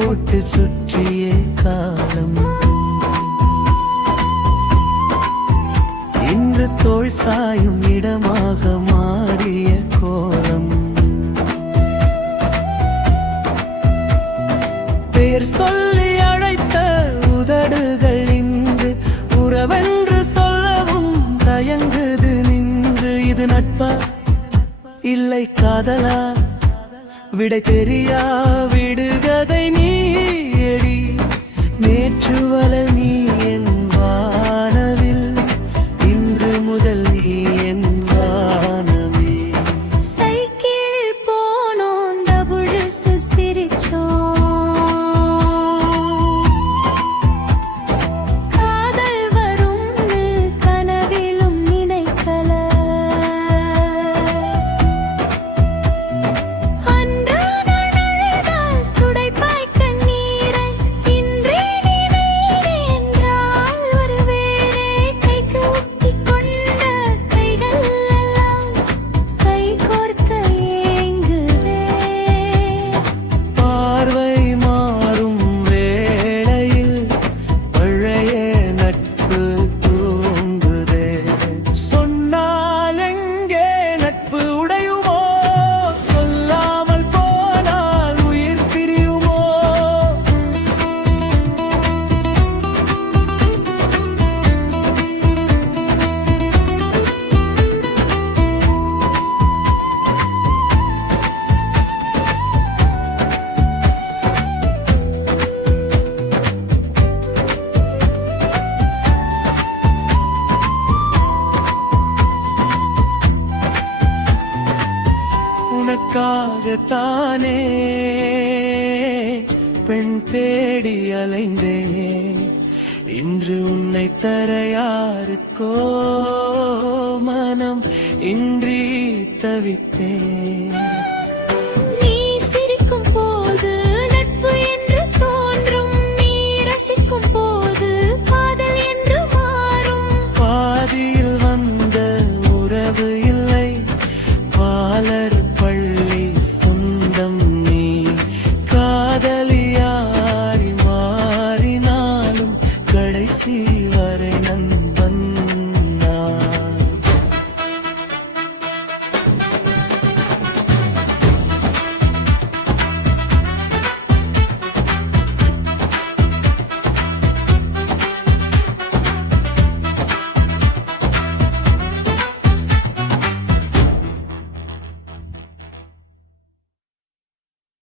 போட்டு சுற்றிய காலம் இன்று தோள் சாயும் இடமாக மாறிய கோலம். பெயர் சொல்லி அழைத்த உதடுகள் இன்று உறவென்று சொல்லவும் தயங்குது நின்று. இது நட்பா இல்லை காதலா? விடை தெரியா விடுகதை நீடி. நேற்று வளர் நீ என் வானவில், இன்று முதல் நீ என் வானமே. சைக்கிளில் போனோம் டபுள்ஸு சிரிச்சோம், காதல் வரும்னு கனவிலும் நினைக்கல. உனக்காகத்தானே பெண் தேடி அலைந்தே, இன்று உன்னை தர யாருக்கோ மனம் இன்றி தவித்தேன். நீ சிரிக்கும் போது நட்பு என்று தோன்றும், நீ ரசிக்கும் போது காதல் என்று மாறும். பாதியில் வந்த உறவு இல்லை, பாலர் பள்ளி சொந்தம் நீ. காதலியாரி மாறினாலும் கடைசி